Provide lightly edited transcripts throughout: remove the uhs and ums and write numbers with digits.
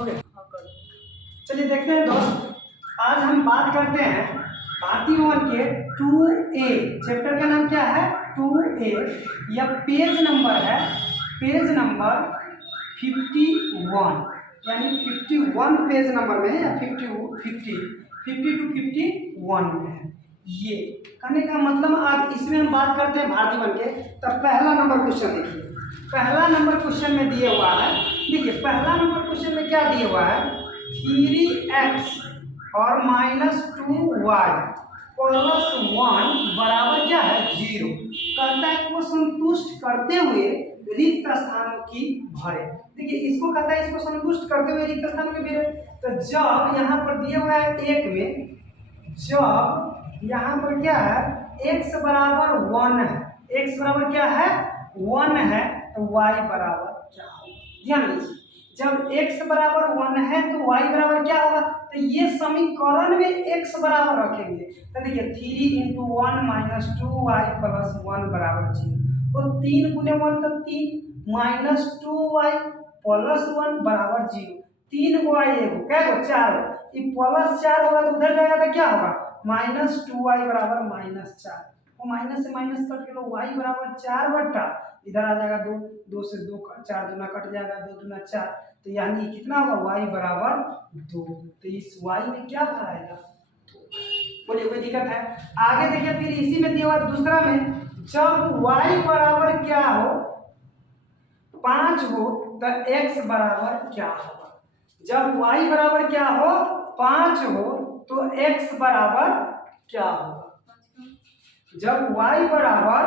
Okay, चलिए देखते हैं दोस्त, आज हम बात करते हैं भारतीय भवन के 2A। चैप्टर का नाम क्या है? 2A। यह पेज नंबर है, पेज नंबर 51, यानी 51 पेज नंबर में है या 50 टू 51 में है। ये कहने का मतलब आज इसमें हम बात करते हैं भारतीय भवन के। तब पहला नंबर क्वेश्चन देखिए, पहला नंबर क्वेश्चन में दिया हुआ है। देखिए पहला नंबर क्वेश्चन में क्या दिया हुआ है? 3x और -2y प्लस 1 बराबर क्या है? 0। कहता है को संतुष्ट करते हुए रिक्त स्थानों की भरे। देखिए इसको कहता है इसको संतुष्ट करते हुए रिक्त स्थानों की भरे। तो जब यहाँ पर दिया हुआ है 1 में, जब यहाँ पर क्या है? x बराबर 1 है, x बराबर क्या है? 1 है, तो y बराबर क्या होगा? ध्यान दीजिए, जब x बराबर 1 है तो y बराबर क्या होगा? तो ये समीकरण में x बराबर रखेंगे। तो देखिए 3 × 1 - 2y + 1 बराबर 0। तो 3 × 1 तो 3 -2y + 1 बराबर 0। 3 को y एगो क्या हो? 4। ये +4 होगा तो उधर जाएगा तो क्या होगा? -2y बराबर -4। वो माइनस से माइनस कट के लो, y बराबर 4 बटा इधर आ जाएगा 2, 2 से 2 4 दूना कट जाएगा, 2 दूना 4। तो यानी कितना होगा? y बराबर 2। तो इस y में क्या भराएगा? बोलिए कोई दिक्कत है? आगे देखिए, फिर इसी में दिया हुआ दूसरा में, जब y बराबर क्या हो? 5 हो तो x बराबर क्या होगा? जब y बराबर क्या हो? 5 हो तो x बराबर क्या होगा? जब y बराबर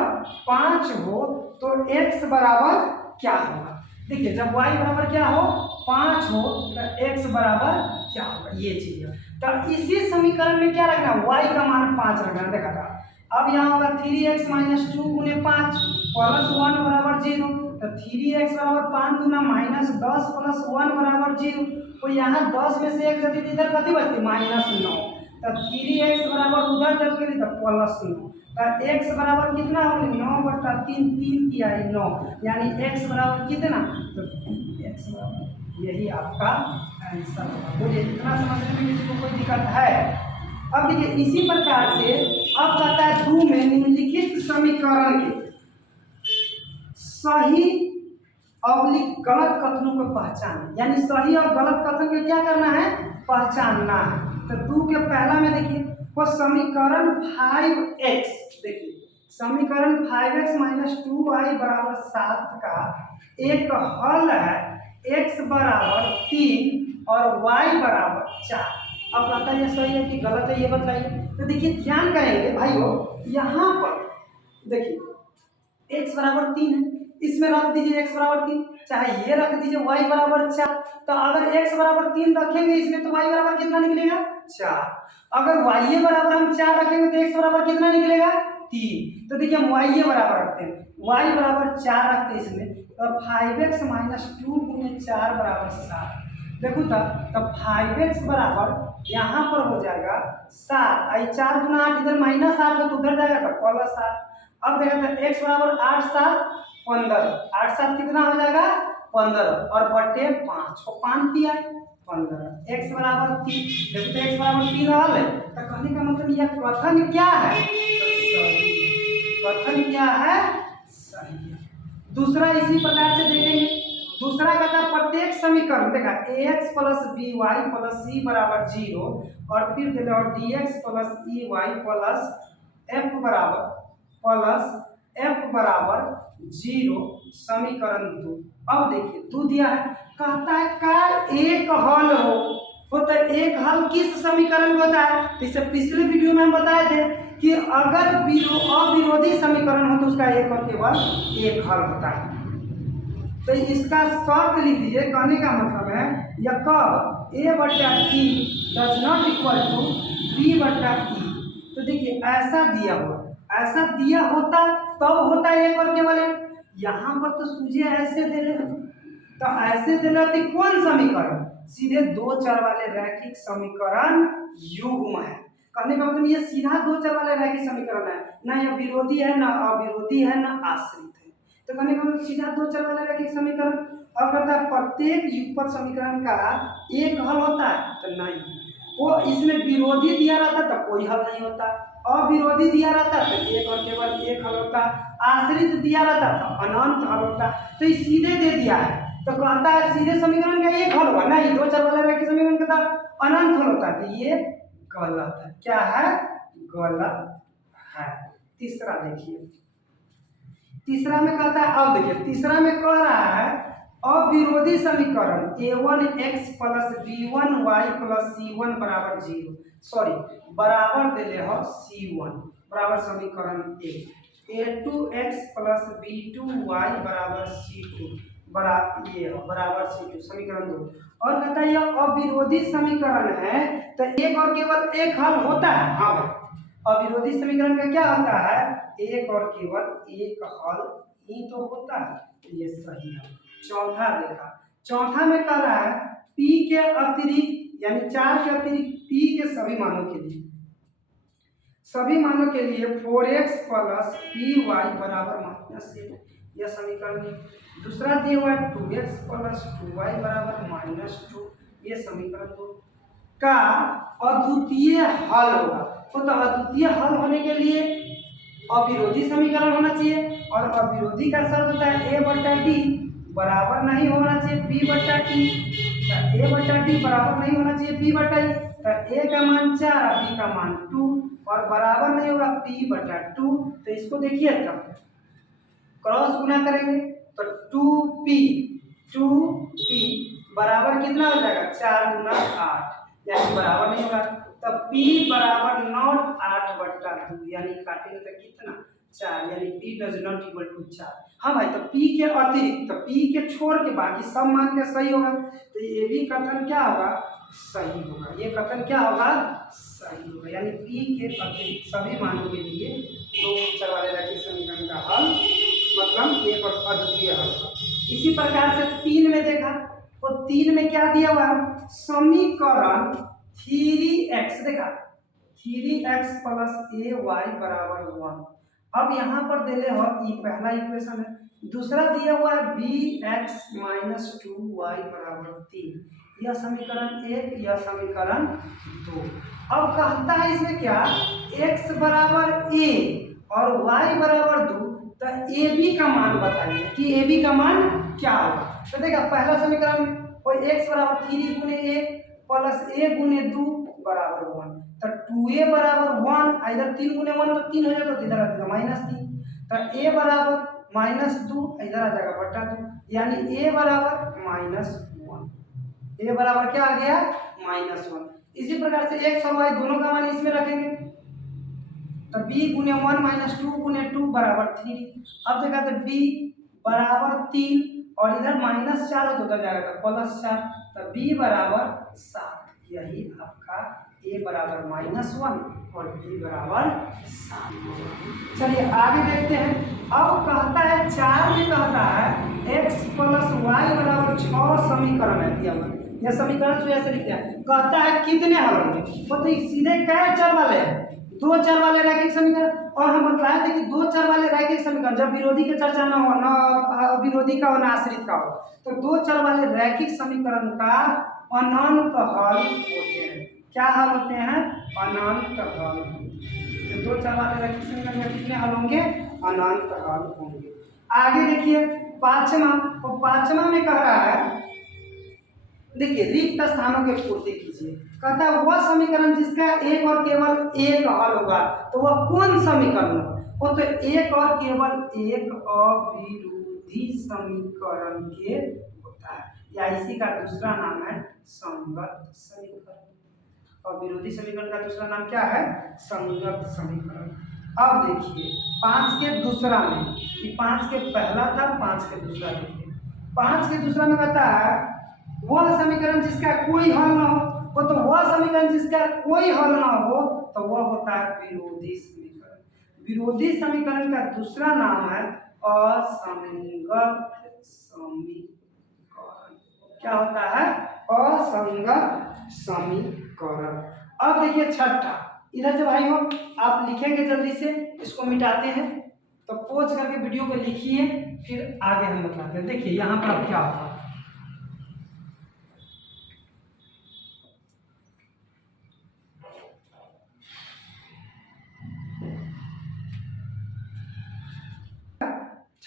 5 हो तो x बराबर क्या होगा? देखिए जब y बराबर क्या हो? 5 हो तो x बराबर क्या होगा? ये चीज है। तो इसी समीकरण में क्या रखना? y का मान 5 रखना। देखा था, अब यहाँ होगा 3x - 2 × 5 + 1 बराबर 0। तो 3x बराबर 5 दूना -10 + 1 बराबर 0। तो यहाँ 10 में से 1 जब इधर कथी बचती? -9। तो 3x बराबर उधर जब करी तो +9। तो x बराबर कितना हो? 9 बटा 3, 3 की आई 9, यानी x बराबर कितना? तो x बराबर यही आपका आंसर होगा। बोलिए इतना समझने में किसी को कोई दिक्कत है? अब देखिए इसी प्रकार से अब कहता है 2 में निम्नलिखित समीकरण के सही अवलिक गलत कथनों को पहचान, यानी सही और गलत कथन को क्या करना है? पहचानना है। तो 2 के पहला में देखिए वो समीकरण 5x, देखिए समीकरण 5x - 2y बराबर 7 का एक हल है x बराबर 3 और y बराबर 4। अब कहता है ये सही है कि गलत है, ये बताइए। तो देखिए ध्यान करेंगे भाइयों, यहाँ पर देखिए x बराबर 3 है, इसमें रख दीजिए x बराबर 3, चाहे ये रख दीजिए y बराबर 4। तो अगर x बराबर 3 रखेंगे इसमें तो y बराबर कितना निकलेगा? 4। अगर y बराबर हम 4 रखेंगे तो x बराबर कितना निकलेगा? 3। तो देखिए हम y बराबर रखते हैं, y बराबर 4 रखते हैं इसमें। तो 5x - 2 × 4 बराबर 7। देखो तब 5x बराबर यहाँ पर हो जाएगा 7, आई 4 दूना 8, इधर -8 है तो उधर जाएगा तो +8। अब देखा था x बराबर 8 7 15, 8 7 कितना हो जाएगा? 15 और बटे 5 को 5 दिया है 15। x बराबर 3, देखो तो x बराबर 3 रहल है। तो कहने का मतलब यह कथन क्या है? तो सही है। कथन क्या है? सही है। दूसरा इसी प्रकार से देखेंगे, दूसरा कहता है प्रत्येक समीकरण देखा ax + by + c बराबर 0 और फिर दे और dx + ey f बराबर 0 समीकरण 2। अब देखिए 2 दिया है, कहता है का एक हल हो तो एक हल किस समीकरण में होता है? जैसे पिछले वीडियो में हम बताए थे कि अगर अविरोधी समीकरण हो तो उसका एक और केवल एक हल होता है। तो इसका शर्त लिख दीजिए, कहने का मतलब है यह कब a/t does not equal to b/e। तो देखिए ऐसा दिया हुआ, ऐसा दिया होता तब होता है एक और केवल एक। यहाँ पर तो सूझे ऐसे दे रहे, तो ऐसे दे रहे कौन समीकरण? सीधे 2 चर वाले रैखिक समीकरण युग्म है। कहने का मतलब ये सीधा 2 चर वाले रैखिक समीकरण है, ना यह विरोधी है, ना अविरोधी है, ना आश्रित है। तो कहने का मतलब सीधा 2 चर वाले रैखिक समीकरण। अब कहता है प्रत्येक युगपत समीकरण का एक हल होता है, तो नहीं। वो इसमें विरोधी दिया रहता तो कोई हल नहीं होता, अविरोधी दिया रहता तो एक और केवल एक हल होता, आश्रित दिया रहता तो अनंत हल होता। तो ये सीधे दे दिया है, तो कहता है सीधे समीकरण का एक हल होगा, नहीं, दो चर वाले रैखिक समीकरण का अनंत हल होता है। तो ये गलत है। क्या है? गलत है। तीसरा देखिए, तीसरा में कहता है, अब देखिए तीसरा में कह रहा है अविरोधी समीकरण a1x plus b1y plus c1 बराबर 0, सॉरी बराबर दिले हो c1 बराबर समीकरण a2x प्लस b2y बराबर c2 बराबर ये बराबर c2 समीकरण 2। और कहता है यह अविरोधी समीकरण है, तो एक और केवल एक हल होता है। हाँ भाई, अविरोधी समीकरण का क्या होता है? एक और केवल एक हल ही तो होता है। तो ये सही है। चौथा देखा, चौथा में कह रहा है p के अतिरिक्त यानी 4 के अतिरिक्त p के सभी मानों के लिए, सभी मानों के लिए 4x प्लस py बराबर -1, यह समीकरण। दूसरा दिया हुआ है 2x प्लस 2y बराबर -2, ये समीकरण 2 का अद्वितीय हल होगा। तो अद्वितीय हल होने के लिए अविरोधी समीकरण होना चाहिए, और अविरोधी का शर्त होता है a बटा d बराबर नहीं होना चाहिए b बटा t। a बटा d बराबर नहीं होना चाहिए b बटा e, तो a का मान 4 और b का मान 2, और बराबर नहीं होगा p बटा 2। तो इसको देखिए तब क्रॉस गुना करेंगे तो 2p बराबर कितना हो जाएगा? 4 गुना 8, यानी बराबर नहीं होगा। तब p बराबर नॉट 8 बटा 2, यानी काटेंगे तो कितना? 4, यानी p does not equal to 4। हाँ भाई, तो p के अतिरिक्त, तो p के छोड़ के बाकी सब मान के सही होगा, तो ये भी कथन क्या होगा? सही होगा। ये कथन क्या होगा? सही होगा। यानी p के अतिरिक्त सभी मानों के लिए दो चर वाले रैखिक समीकरण का हल मतलब एक और अद्वितीय हल। इसी प्रकार से 3 में देखा, तो 3 में क्या दिया हुआ? समीकरण 3x देखा, 3x प्लस ay बराबर 1। अब यहाँ पर दे रहे हो ये पहला इक्वेशन है, दूसरा दिया हुआ है bx माइनस 2y बराबर 3, यह समीकरण 1, यह समीकरण 2। अब कहता है इसमें क्या? x बराबर a और y बराबर 2, तो ए बी का मान बताइए कि ए बी का मान क्या होगा। तो देखा पहला समीकरण में कोई x बराबर 3 गुने a प्लस a गुने 2 बराबर 1, तो 2a बराबर 1, इधर 3 गुने 1 तो 3 हो जाएगा, तो इधर आ जाएगा -3, तो a बराबर -2 इधर आ जाएगा बटा 2, यानी a बराबर -1। a बराबर क्या आ गया? -1। इसी प्रकार से x और y दोनों का मान इसमें रखेंगे, तो b गुने 1 माइनस 2 गुने 2 बराबर 3। अब देखा तो b बराबर 3 और इधर -4 हो तो उधर जाएगा तो +4, तो b बराबर 7। यही आपका a बराबर -1 और b बराबर 7। चलिए आगे देखते हैं। अब कहता है 4 में कहता है x प्लस y बराबर 6 समीकरण है दिया हुआ। यह समीकरण से ऐसे लिखते हैं, कहता है कितने हल होंगे? तो सीधे कै चर वाले हैं? 2 चर वाले रैखिक समीकरण। और हम बताए थे कि 2 चर वाले रैखिक समीकरण जब विरोधी के चर्चा ना हो, ना विरोधी का हो, ना आश्रित का हो, तो 2 चर वाले रैखिक समीकरण का अनंत हल होते हैं। क्या हल होते हैं? अनंत हल। तो 2 चर वाले रैखिक समीकरण में कितने हल होंगे? अनंत हल होंगे। आगे देखिए पांचवा, तो पांचवा में कह रहा है देखिए रिक्त स्थानों की पूर्ति कीजिए। कहता है वह समीकरण जिसका एक और केवल एक हल होगा, तो वह कौन समीकरण हो? वो तो एक और केवल एक अविरोधी समीकरण के होता है, या इसी का दूसरा नाम है संगत समीकरण। अविरोधी समीकरण का दूसरा नाम क्या है? संगत समीकरण। अब देखिए 5 के दूसरा में, ये 5 के पहला था, 5 के दूसरा देखिए। 5 के दूसरा में कहता है वह समीकरण जिसका कोई हल ना हो, वो तो वह समीकरण जिसका कोई हल ना हो तो वह होता है विरोधी समीकरण। विरोधी समीकरण का दूसरा नाम है असंगत समीकरण। क्या होता है? असंगत समीकरण। अब देखिए छठा, इधर से भाई हो आप लिखेंगे जल्दी से, इसको मिटाते हैं, तो पोज करके वीडियो को लिखिए, फिर आगे हम बताते हैं। देखिए यहाँ पर अब क्या होता है,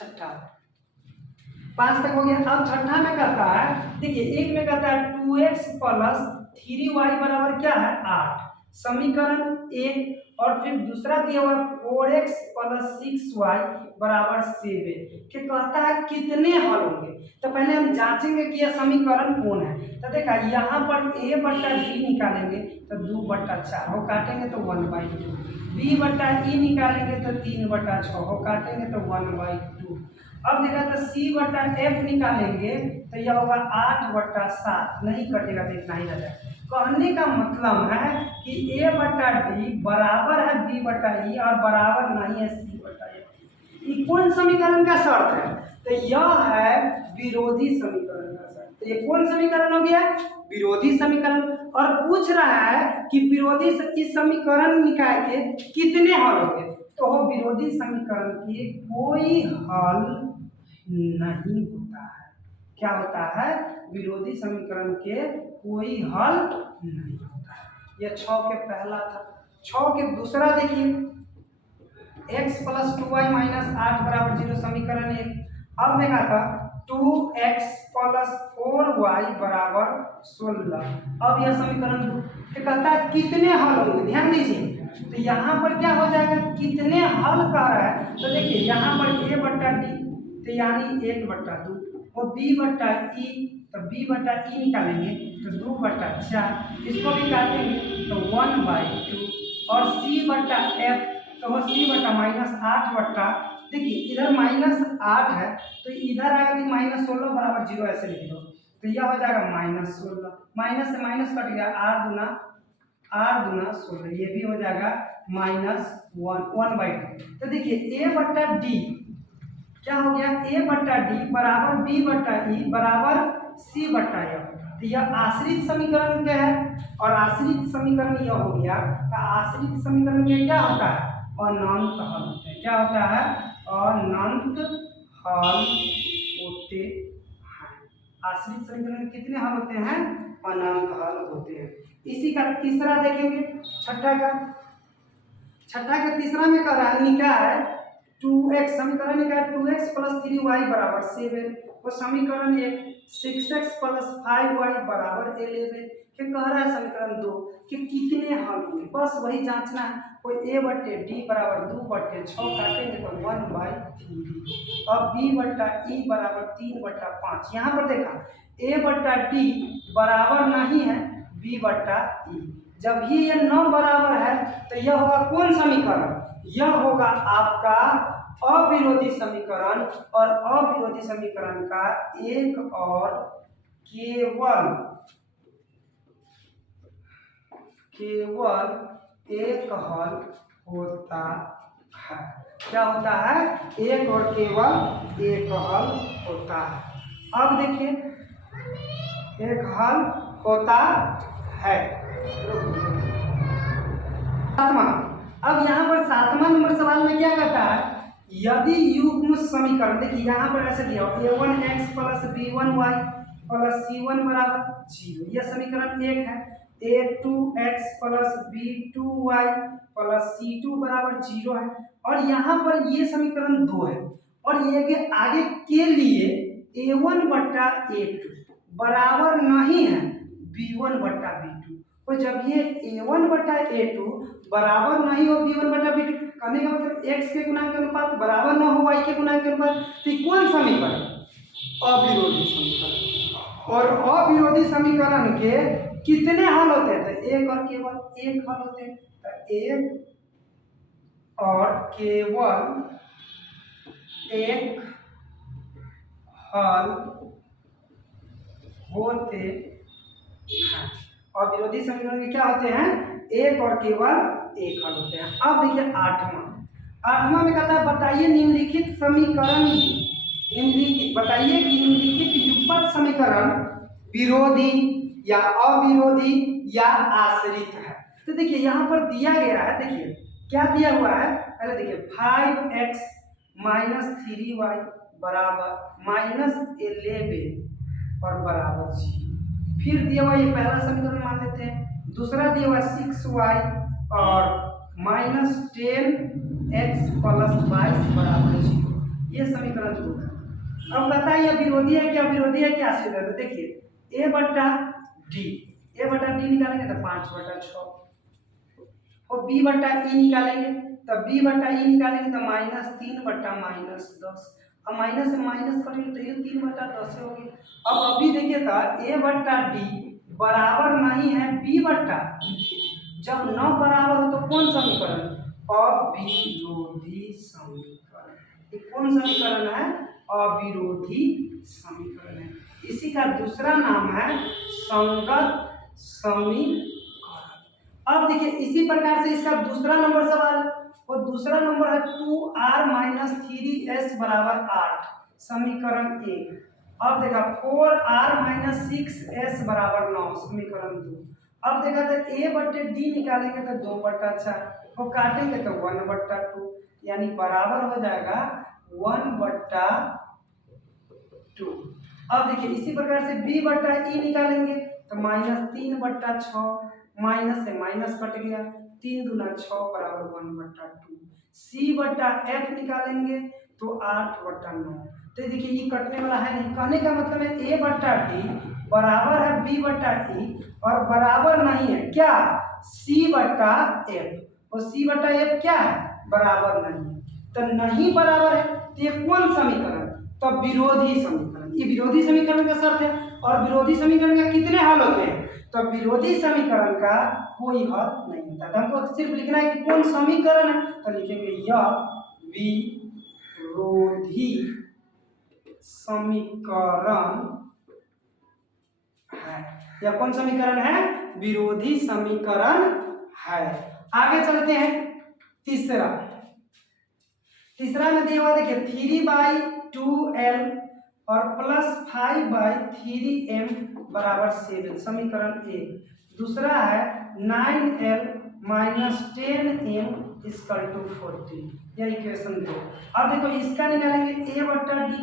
छठा 5 तक हो गया। अब छठा में कहता है, देखिए एक में कहता है 2x प्लस 3y बराबर क्या है 8, समीकरण 1। और फिर दूसरा दिया हुआ 4x प्लस 6y बराबर 7 के कहता है कितने हल होंगे। तो पहले हम जांचेंगे कि यह समीकरण कौन है। तो देखा यहाँ पर a बट्टा d निकालेंगे तो 2/4 हो, काटेंगे तो 1/2। b बट्टा e निकालेंगे तो 3/6 हो, काटेंगे तो 1/2। अब देखा तो c बट्टा f निकालेंगे तो यह होगा 8/7, नहीं कटेगा तो इतना ही रह जाएगा। कहने का मतलब है कि a बट्टा डी बराबर है b बट्टा ई और बराबर नहीं है c बट्टा f। ये कौन समीकरण का शर्त है? तो यह है विरोधी समीकरण का शर्त। तो ये कौन समीकरण हो गया? विरोधी समीकरण। और पूछ रहा है कि विरोधी इस समीकरण निकाय के कितने हल होंगे। तो विरोधी समीकरण के कोई हल नहीं होता है। क्या होता है? विरोधी समीकरण के कोई हल नहीं होता है। यह 6 के पहला था। 6 के दूसरा देखिए, x प्लस 2y माइनस 8 बराबर 0 समीकरण 1। अब देखा था 2x प्लस 4y बराबर 16। अब यह समीकरण 2 कहता है कितने हल होंगे। ध्यान दीजिए, तो यहाँ पर क्या हो जाएगा, कितने हल कह रहा है। तो देखिए यहाँ पर a बट्टा डी तो यानी 1/2 और b बट्टा ई तो b बट्टा ई निकालेंगे तो 2/4, इसको भी काटेंगे तो 1/2 और c बट्टा f तो वो c बट्टा -8 देखिए इधर -8 है तो इधर आएगा कि -16 बराबर 0 ऐसे लिख दो। तो यह हो जाएगा -16, माइनस से माइनस कट गया, r दूना 16, ये भी हो जाएगा -1/2। तो देखिए a बट्टा डी क्या हो गया, a बट्टा डी बराबर b बट्टा ई बराबर c बट्टा f। तो यह आश्रित समीकरण क्या है और आश्रित समीकरण यह हो गया। तो आश्रित समीकरण में क्या होता है, अनंत हल होते हैं। क्या होता है, अनंत हल होते हैं। आश्रित समीकरण में कितने हल होते हैं, अनंत हल होते हैं। इसी का तीसरा देखेंगे, छठा का तीसरा में कह रहा है निकाय 2x, समीकरण निकाय 2x प्लस 3y बराबर 7 और समीकरण 1 6x प्लस 5y बराबर 11 के कह रहा है समीकरण 2 कि कितने हल होंगे। बस वही जांचना है। कोई a बट्टे डी बराबर 2/6 काटेंगे तो 1/3 और b बट्टा ई बराबर 3/5। यहाँ पर देखा a बट्टा डी बराबर नहीं है b बट्टा ई। जब ये न बराबर है तो यह होगा कौन समीकरण, यह होगा आपका अविरोधी समीकरण। और अविरोधी समीकरण का एक और केवल एक हल होता है। क्या होता है, एक और केवल एक हल होता है। अब देखिए एक हल होता है। सातवां, अब यहाँ पर 7वां नंबर सवाल में क्या कहता है, यदि युग्म समीकरण, देखिए यहाँ पर ऐसे दिया a1x plus b1y plus c1 बराबर 0, यह समीकरण 1 है। a2x plus b2y plus c2 बराबर 0 है। और यहाँ पर ये समीकरण 2 है और ये के आगे के लिए a1 बट्टा a2 बराबर नहीं है b1 बट्टा b2। तो जब ये a1 बट्टा a2 बराबर नहीं हो b1 बट्टा b2, कहने का मतलब x के गुणांक के अनुपात बराबर न हो y के गुणांक के अनुपात, तो कौन समीकरण, अविरोधी समीकरण। और अविरोधी समीकरण के कितने हल होते हैं, तो एक और केवल एक हल होते हैं। तो एक और केवल एक हल होते हैं। और विरोधी समीकरण के क्या होते हैं, एक और केवल एक हल होते हैं। अब देखिए आठवां में कहता है बताइए निम्नलिखित समीकरण, बताइए कि निम्नलिखित युगपत समीकरण विरोधी या अविरोधी या आश्रित है। तो देखिए यहाँ पर दिया गया है, देखिए क्या दिया हुआ है, पहले देखिए 5x माइनस 3y बराबर -11 और बराबर 0। फिर दिया हुआ ये पहला समीकरण मान लेते हैं। दूसरा दिया हुआ 6y और -10x प्लस 22 बराबर 0। ये समीकरण 2 है। अब कहता है यह विरोधी है क्या, विरोधी है क्या आश्रित है। तो देखिए a बट्टा डी निकालेंगे तो 5/6 और b बट्टा ई निकालेंगे तो b बट्टा ई निकालेंगे तो -3/-10। अब माइनस से माइनस करेंगे तो ये 3/10 होगी। अब अभी देखिए था a बट्टा डी बराबर नहीं है b बट्टा ई। जब न बराबर हो तो कौन समीकरण, अविरोधी समीकरण। ये कौन समीकरण है, अविरोधी समीकरण है। इसी का दूसरा नाम है संगत समीकरण। अब देखिए इसी प्रकार से इसका दूसरा नंबर सवाल, और दूसरा नंबर है 2r-3s = 8 समीकरण 1। अब देखा 4r-6s = 9 समीकरण 2। अब देखा तो a बट्टे डी निकालेंगे तो 2/4 और काटेंगे तो 1/2 यानी बराबर हो जाएगा 1/2। अब देखिए इसी प्रकार से b बट्टा ई निकालेंगे तो -3/6, माइनस से माइनस कट गया, 3 दूना 6 = 1/2। c बट्टा f निकालेंगे तो 8/9। तो देखिए ये कटने वाला है नहीं। कहने का मतलब है a बट्टा डी बराबर है b बट्टा ई और बराबर नहीं है क्या, c बट्टा f। और c बट्टा f क्या है, बराबर नहीं है। तो नहीं बराबर है तो ये कौन समीकरण, तो विरोधी समीकरण। ये विरोधी समीकरण का शर्त है। और विरोधी समीकरण का कितने हल होते हैं, तो विरोधी समीकरण का कोई हल नहीं होता। तो हमको सिर्फ लिखना है कि कौन समीकरण है, तो लिखेंगे यह विरोधी समीकरण है। यह कौन समीकरण है, विरोधी समीकरण है। आगे चलते हैं तीसरा में दिया हुआ देखिए 3/2l और +5/3m = 7 समीकरण 1। दूसरा है 9l - 10m = 14, यह इक्वेशन 2। अब देखो इसका निकालेंगे a बट्टा डी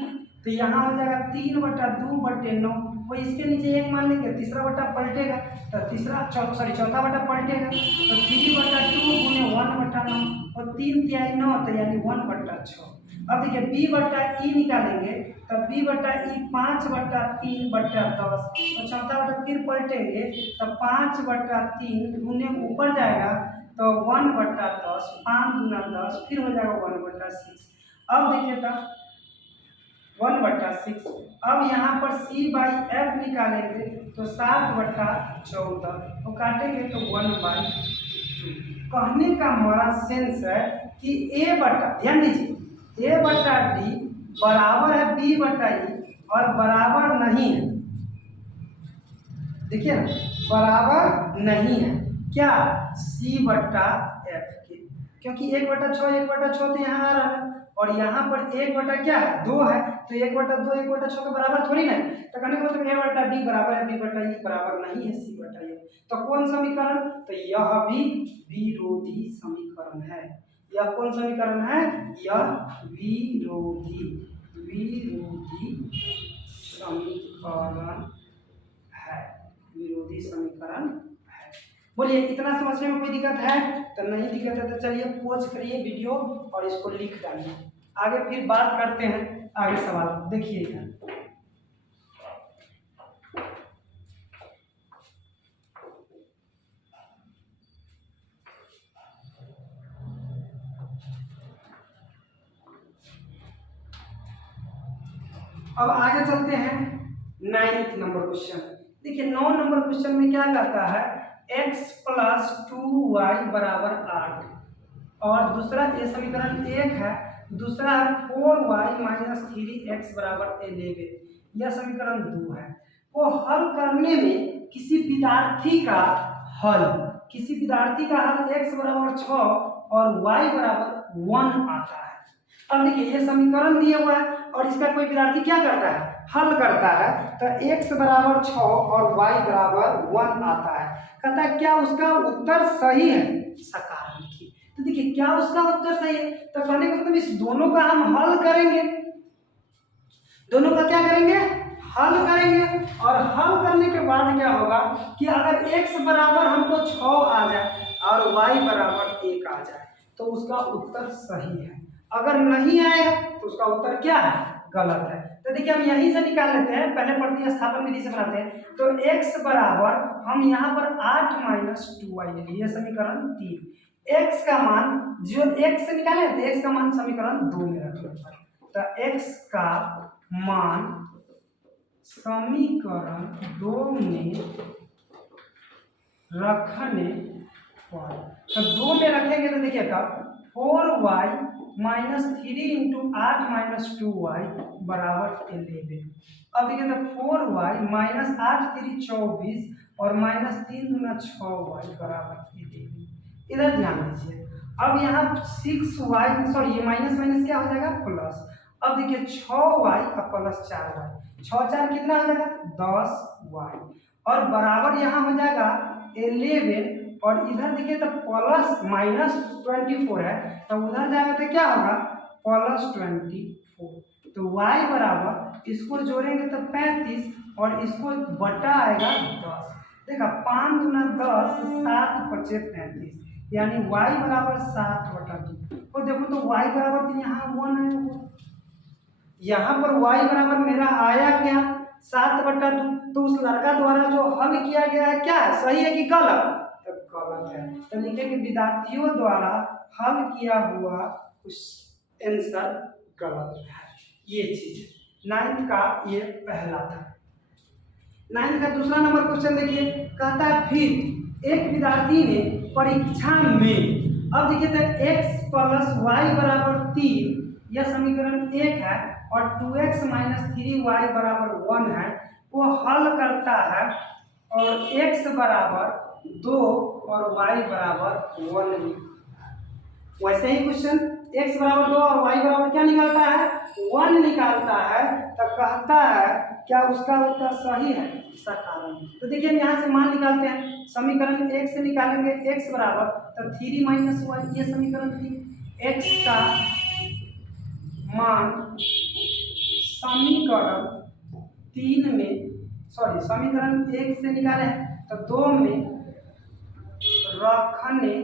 तो यहाँ हो जाएगा 3/2/9। वो इसके नीचे 1 मान लेंगे, तीसरा बट्टा पलटेगा तो चौथा बट्टा पलटेगा तो 3/2 गुने 1/9 और 3×3 9 तो यानी 1/6। अब देखिए b बट्टा ई निकालेंगे तो b बट्टा ई 5/3/10 और चौथा बट्टा फिर पलटेंगे तो 5/3 गुने ऊपर जाएगा तो 1/10, 5 दूना 10 फिर हो जाएगा 1/6। अब देखिए तो 1/6। अब यहाँ पर c/f निकालेंगे तो 7/14 तो काटेंगे तो 1/2। कहने का हमारा सेंस है कि a बट्टा, ध्यान दीजिए, a बट्टा डी बराबर है b बट्टा ई और बराबर नहीं है, देखिए ना, बराबर नहीं है क्या, c बट्टा f के। क्योंकि 1/6 तो यहाँ आ रहा है और यहाँ पर 1 बटा क्या है, 2 है तो 1/2 1/6 के बराबर थोड़ी ना है। तो कहने का मतलब a बट्टा डी बराबर है b बट्टा ई बराबर नहीं है c बट्टा ए। तो कौन समीकरण, तो यह भी विरोधी समीकरण है। यह कौन समीकरण है, यह विरोधी समीकरण है, विरोधी समीकरण है। बोलिए इतना समझने में कोई दिक्कत है, तो नहीं दिक्कत है तो चलिए पॉज करिए वीडियो और इसको लिख डालिए। आगे फिर बात करते हैं आगे सवाल देखिएगा। अब आगे चलते हैं 9th नंबर क्वेश्चन। देखिए 9 नंबर क्वेश्चन में क्या कहता है, x + 2y = 8 और दूसरा ये समीकरण 1 है, दूसरा है 4y - 3x = 11, यह समीकरण 2 है। को हल करने में किसी विद्यार्थी का हल x = 6 और y = 1 आता है। अब देखिए ये समीकरण दिया हुआ है और इसका कोई विद्यार्थी क्या करता है, हल करता है, तो x = 6 और y = 1 आता है। कहता है क्या उसका उत्तर सही है, सकार लिखिए। तो देखिए क्या उसका उत्तर सही है, तो कहने का मतलब इस दोनों का हम हल करेंगे, दोनों का क्या करेंगे, हल करेंगे। और हल करने के बाद क्या होगा कि अगर x बराबर हमको 6 आ जाए और y बराबर 1 आ जाए तो उसका उत्तर सही है। अगर नहीं आएगा तो उसका उत्तर क्या है, गलत है। तो देखिए हम यहीं से निकाल लेते हैं, पहले प्रतिस्थापन विधि से बनाते हैं। तो x बराबर हम यहाँ पर 8 माइनस 2y ले लिए, समीकरण 3। x का मान जो x से निकाले तो x का मान समीकरण 2 में रखें। तो x का मान समीकरण 2 में रखने पर, तो 2 में रखेंगे तो देखिएगा 4y minus 3 into 8 minus 2y बराबर 11। अब देखिए तो 4y माइनस 8 3 24 और माइनस 3 दूना 6y बराबर 11। इधर ध्यान दीजिए, अब यहाँ 6y सॉरी ये माइनस माइनस क्या हो जाएगा, प्लस। अब देखिए 6y और प्लस 4y, 6 4 कितना हो जाएगा, 10y और बराबर यहाँ हो जाएगा 11। और इधर देखिए तो प्लस माइनस 24 है, तो उधर जाएगा तो क्या होगा, प्लस 24। तो y बराबर इसको जोड़ेंगे तो 35 और इसको बटा आएगा 10। देखा 5 दूना 10, 7 पचे 35, यानी y बराबर 7/2। तो देखो तो y बराबर तो यहाँ 1 आया, यहाँ पर y बराबर मेरा आया क्या, 7/2। तो उस लड़का द्वारा जो हल किया गया है क्या है, सही है कि गलत, तो गलत है। तो लिखे कि विद्यार्थियों द्वारा हल किया हुआ उस आंसर गलत है। ये चीज 9th का ये पहला था। 9th का दूसरा नंबर क्वेश्चन देखिए, कहता है फिर एक विद्यार्थी ने परीक्षा में, अब देखिए तो x प्लस वाई बराबर 3, यह समीकरण 1 है, और 2x माइनस 3y बराबर 1 है, वो हल करता है और x बराबर 2 और y बराबर 1। वैसे ही क्वेश्चन x बराबर 2 और y बराबर क्या निकालता है, 1 निकालता है। तो कहता है क्या उसका उत्तर सही है, इसका कारण। तो देखिए हम यहाँ से मान निकालते हैं, समीकरण 1 से निकालेंगे x बराबर तो 3 माइनस y, ये समीकरण 3। x का मान समीकरण 3 में सॉरी समीकरण 1 से निकाले तो 2 में रखने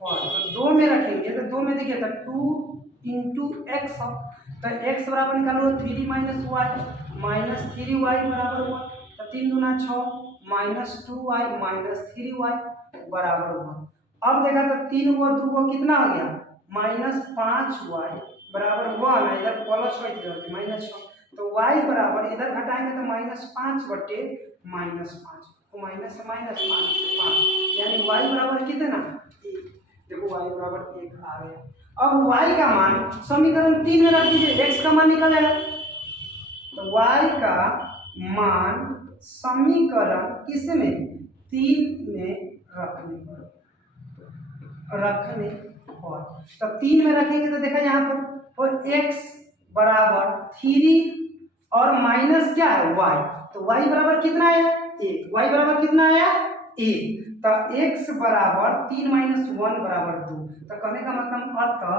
पर, तो 2 में रखेंगे तो 2 में देखिए तो 2 इंटू एक्स, तो x बराबर निकालो 3 माइनस वाई माइनस 3y बराबर 1, तो 3 दूना 6 माइनस 2y माइनस 3y बराबर 1। अब देखा तो 3 को 2 को कितना हो गया, माइनस 5y बराबर 1, इधर प्लस y इधर माइनस 6, तो y बराबर इधर घटाएंगे तो माइनस 5 बटे माइनस 5, तो माइनस से माइनस 5 से 5, यानी y बराबर कितना, 1। देखो y बराबर 1 आ गया। अब y का मान समीकरण 3 में रख दीजिए, x का मान निकलेगा, तो y का मान समीकरण किस में, 3 में रखने पर, तो 3 में रखेंगे तो देखा यहाँ पर और x बराबर 3 और माइनस क्या है y, तो y बराबर कितना आया, 1, y बराबर कितना आया, 1। तो x बराबर 3 माइनस 1 बराबर 2, तो कहने का मतलब अतः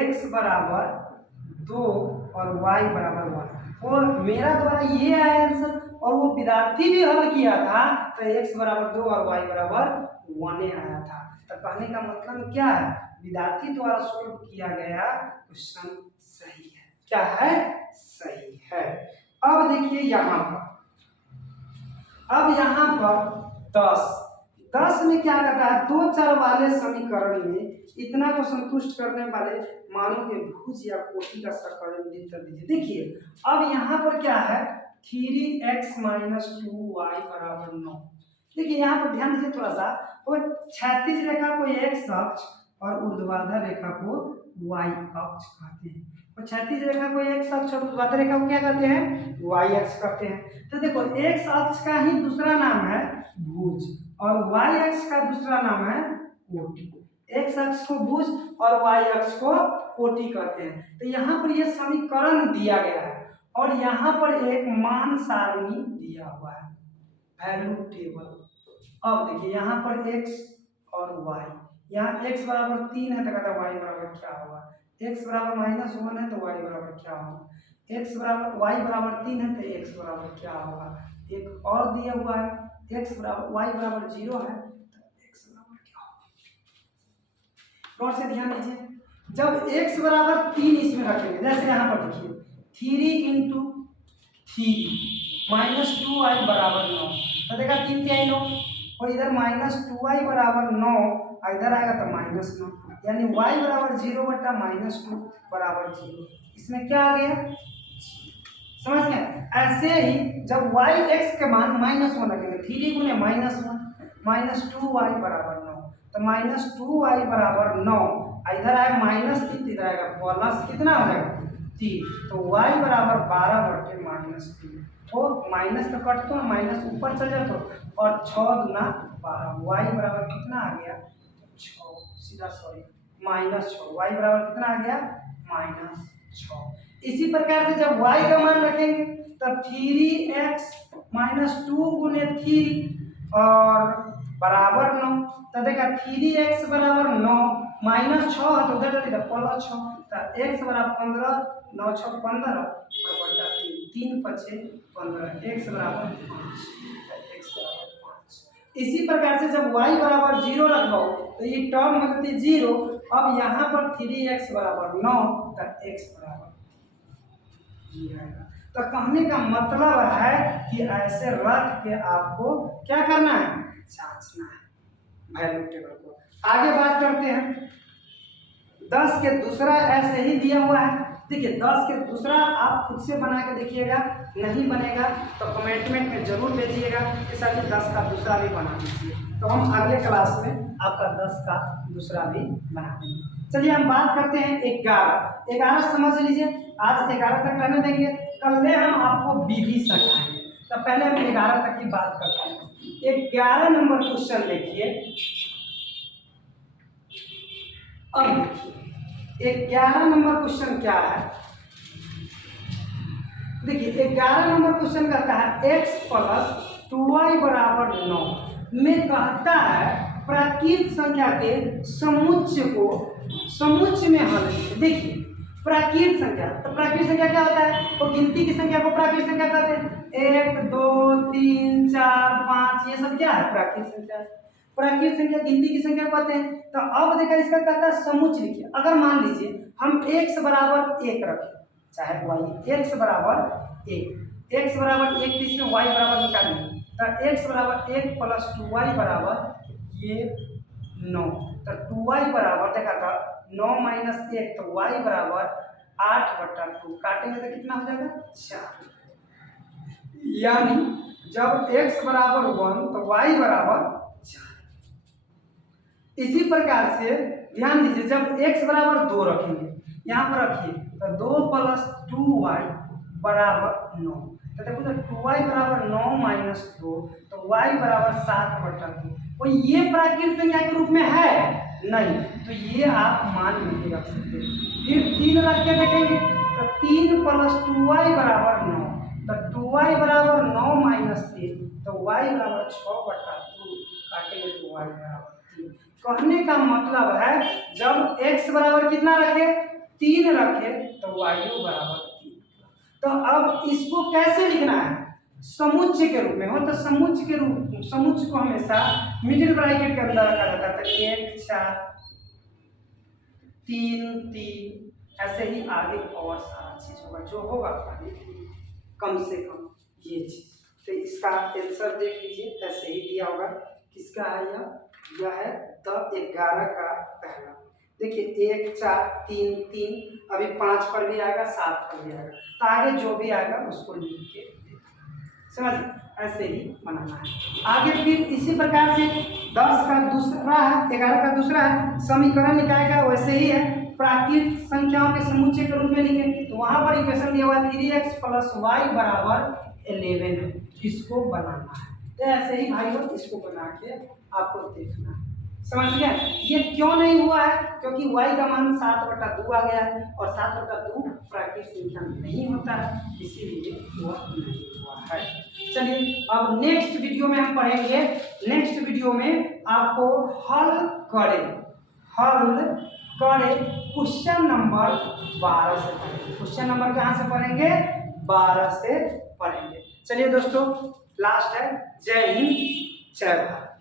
x बराबर 2 और y बराबर 1। और मेरा द्वारा ये आया आंसर, और वो विद्यार्थी भी हल किया था तो x बराबर 2 और y बराबर 1 आया था। तो कहने का मतलब क्या है, विद्यार्थी द्वारा सोल्व किया गया क्वेश्चन सही है, क्या है, सही है। अब देखिए यहाँ पर, अब यहाँ पर 10 में क्या कहता है, 2 चर वाले समीकरण में इतना को संतुष्ट करने वाले मानों के भुज या कोटि का सकलन कर दीजिए। देखिए अब यहाँ पर क्या है, 3x माइनस 2y बराबर 9। देखिए यहाँ पर ध्यान दीजिए थोड़ा सा, वो क्षैतिज रेखा को x अक्ष और ऊर्ध्वाधर रेखा को y अक्ष कहते हैं, और क्षैतिज रेखा को x अक्ष और ऊर्ध्वाधर रेखा को क्या कहते हैं, y अक्ष कहते हैं। तो देखो x अक्ष का ही दूसरा नाम है भुज और y अक्ष का दूसरा नाम है कोटि। x अक्ष को भुज और y अक्ष को कोटि कहते हैं। तो यहाँ पर यह समीकरण दिया गया है और यहाँ पर एक मान सारणी दिया हुआ है, वैल्यू टेबल। अब देखिए यहाँ पर x और y, यहाँ x बराबर 3 है तो कहता है y बराबर क्या होगा, x बराबर माइनस 1 है तो y बराबर क्या होगा, x बराबर y बराबर 3 है तो x बराबर क्या होगा, एक और दिया हुआ है x बराबर y बराबर 0 है तो x बराबर क्या होगा। और से ध्यान दीजिए, जब x बराबर 3 इसमें रखेंगे, जैसे यहाँ पर देखिए 3 इंटू 3 माइनस 2y बराबर 9, तो देखा 3 क्या 9, और इधर माइनस 2y बराबर 9, इधर आएगा तो माइनस 9, यानी y बराबर 0 बटा माइनस 2 बराबर 0। इसमें क्या आ गया, समझ गए। ऐसे ही जब y x के मान -1 रखेंगे, 3 गुने -1 -2y बराबर 9, तो -2y बराबर 9, इधर आएगा -3, इधर आएगा प्लस कितना हो जाएगा 3, तो y बराबर 12 बटे -3, तो माइनस तो कट तो माइनस ऊपर चल जाए तो, और 6 दूना 12, y बराबर कितना आ गया 6, सीधा सॉरी -6, y बराबर कितना आ गया -6। इसी प्रकार से जब y का मान रखेंगे तब 3x - 2 गुने 3 और बराबर 9, तो देखा 3x बराबर 9 -6 है तो उधर चलेगा प्लस 6, तो x बराबर 15, 9 6 15 और बटा 3 5 15, x बराबर 5, x बराबर 5। इसी प्रकार से जब y बराबर 0 रखो तो ये टर्म हो जाती है 0, अब यहाँ पर 3x बराबर 9, तो x बराबर 0 आएगा। तो कहने का मतलब है कि ऐसे रख के आपको क्या करना है, जांचना है वैल्यू टेबल को। आगे बात करते हैं 10 के दूसरा, ऐसे ही दिया हुआ है। देखिए 10 के दूसरा आप खुद से बना के देखिएगा, नहीं बनेगा तो कमेंटमेंट में जरूर भेजिएगा कि सर 10 का दूसरा भी बना दीजिए, तो हम अगले क्लास में आपका 10 का दूसरा भी बना देंगे। चलिए हम बात करते हैं 11 समझ लीजिए, आज 11 तक रहने देंगे, कल हम आपको विधि सिखाएंगे, तो पहले हम 11 तक की बात करते हैं। 11 नंबर क्वेश्चन देखिए, अब देखिए 11 नंबर क्वेश्चन क्या है, देखिए 11 नंबर क्वेश्चन कहता है x + 2y बराबर 9 में कहता है प्राकृत संख्या के समुच्चय को समुच्चय में हल। देखिए प्राकृत संख्या, तो प्राकृत संख्या क्या होता है, तो गिनती की संख्या को प्राकृत संख्या कहते हैं, 1 2 3 4 5, ये सब क्या है प्राकृत संख्या। प्राकृत संख्या गिनती की संख्या कहते हैं। तो अब देखा इसका कहता है समुच्चय लिखिए। अगर मान लीजिए हम x बराबर 1 रखें, चाहे y x बराबर 1 तो इसमें y बराबर निकालिए, तो x बराबर 1 + 2y बराबर ये 9, तो 2y बराबर देखा था 9 - 1, तो y बराबर 8/2, काटेंगे तो कितना हो जाएगा 4, यानी जब x बराबर 1 तो y बराबर 4। इसी प्रकार से ध्यान दीजिए जब x बराबर 2 रखेंगे, यहाँ पर रखिए, तो 2 + 2y बराबर 9, तो देखो 2y बराबर 9 - 2, तो y बराबर 7/2। और ये प्राकृत संख्या के रूप में है नहीं, तो ये आप मान नहीं रख सकते। फिर 3 रख के देखेंगे, तो 3 + 2y बराबर 9, तो 2y बराबर 9 - 3, तो y बराबर 6/2, काटेंगे तो y बराबर 3। कहने का मतलब है जब x बराबर कितना रखे 3 रखे तो y बराबर 3। तो अब इसको कैसे लिखना है, समुच्चय के रूप में हो, तो समुच्चय को हमेशा मिडिल ब्रैकेट के अंदर रखा जाता है, 1 4 3 3, ऐसे ही आगे और सारा चीज होगा जो होगा कम से कम ये चीज। तो इसका आंसर देख लीजिए, ऐसे ही दिया होगा, किसका है यह है द 11 का पहला। देखिए 1 4 3 3, अभी 5 पर भी आएगा 7 पर भी आएगा, तो आगे जो भी आएगा उसको लिख के समझ, ऐसे ही बनाना है। आगे फिर इसी प्रकार से 10 का दूसरा है, 11 का दूसरा है, समीकरण निकालेगा वैसे ही है, प्राकृत संख्याओं के समुच्चय के रूप में लिखें, तो वहां पर इक्वेशन दिया हुआ 3x + y बराबर 11 है, इसको बनाना है। तो ऐसे ही भाइयों इसको बना के आपको देखना है, समझ गए। ये क्यों नहीं हुआ है, क्योंकि y का मान 7/2 आ गया है, और 7/2 प्राकृत संख्या नहीं होता है, इसीलिए वह नहीं हुआ है। चलिए अब नेक्स्ट वीडियो में हम पढ़ेंगे, नेक्स्ट वीडियो में आपको हल करे क्वेश्चन नंबर 12 से पढ़ेंगे। क्वेश्चन नंबर कहाँ से पढ़ेंगे, 12 से पढ़ेंगे। चलिए दोस्तों लास्ट है, जय हिंद जय भारत।